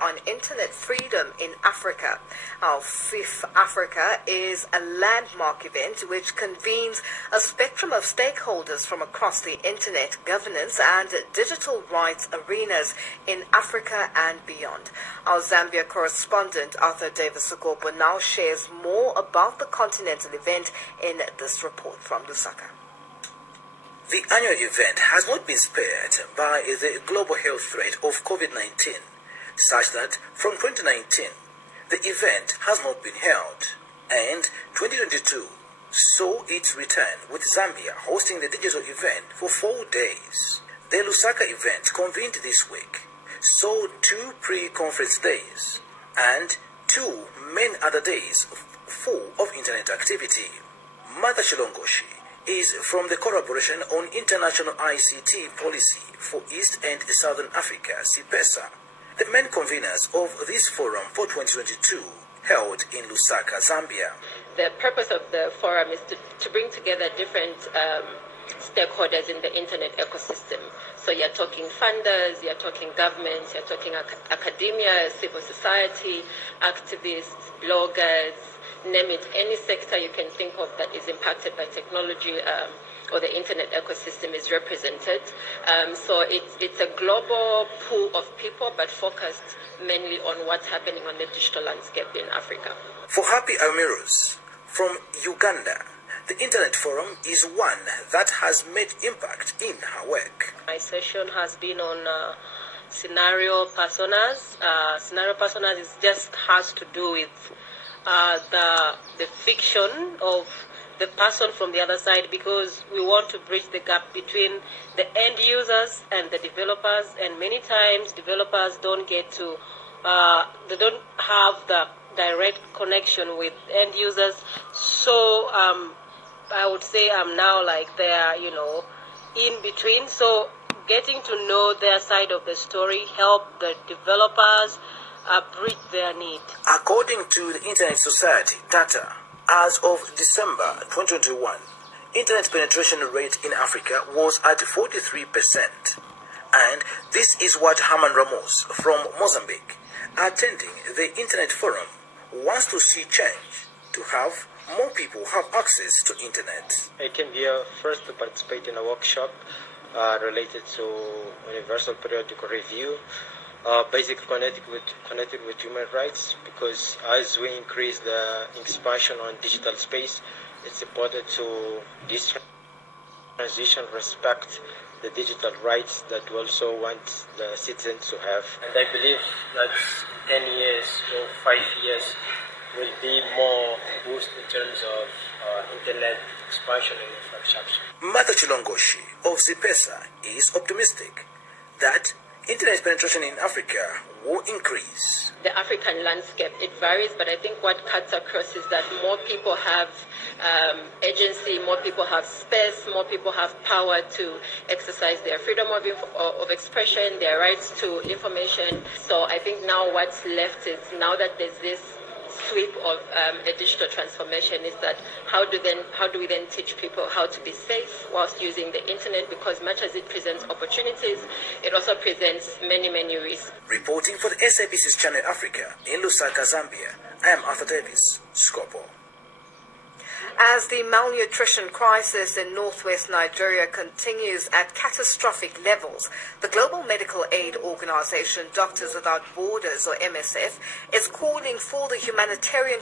on Internet Freedom in Africa. Our FIFA Africa is a landmark event which convenes a spectrum of stakeholders from across the Internet governance and digital rights arenas in Africa and beyond. Our Zambia correspondent Arthur Davis Sugobo now shares more about the continental event in this report from Lusaka. The annual event has not been spared by the global health threat of COVID-19, such that from 2019, the event has not been held, and 2022 saw its return, with Zambia hosting the digital event for 4 days. The Lusaka event, convened this week, saw 2 pre-conference days and 2 main other days full of internet activity. Mother Chilongoshi is from the Collaboration on International ICT Policy for East and Southern Africa, CIPESA, the main conveners of this forum for 2022, held in Lusaka, Zambia. The purpose of the forum is to bring together different stakeholders in the internet ecosystem. So you're talking funders, you're talking governments, you're talking academia, civil society, activists, bloggers, name it, any sector you can think of that is impacted by technology or the internet ecosystem is represented. So it's a global pool of people, but focused mainly on what's happening on the digital landscape in Africa. For Happy Almiruz from Uganda, the Internet Forum is one that has made impact in her work. My session has been on scenario personas. Scenario personas has to do with the fiction of the person from the other side, because we want to bridge the gap between the end users and the developers, and many times developers don't get to they don't have the direct connection with end users. So I would say I'm now like they're in between, so getting to know their side of the story help the developers bridge their need. According to the Internet Society data, as of December 2021, internet penetration rate in Africa was at 43%. And this is what Herman Ramos from Mozambique, attending the Internet Forum, wants to see change, to have more people have access to internet. I came here first to participate in a workshop related to Universal Periodic Review, basically connected with human rights, because as we increase the expansion on digital space, it's important to this transition respect the digital rights that we also want the citizens to have. And I believe that 10 years or 5 years will be more boost in terms of internet expansion and infrastructure. Mother Chilongoshi of CIPESA is optimistic that internet penetration in Africa will increase. The African landscape, it varies, but I think what cuts across is that more people have agency, more people have space, more people have power to exercise their freedom of expression, their rights to information. So I think now what's left is, now that there's this sweep of a digital transformation, is that how do we then teach people how to be safe whilst using the internet, because much as it presents opportunities, it also presents many risks. Reporting for the SABC's Channel Africa in Lusaka, Zambia, I am Arthur Davis, Scopo. As the malnutrition crisis in northwest Nigeria continues at catastrophic levels, the Global Medical Aid Organization Doctors Without Borders, or MSF, is calling for the humanitarian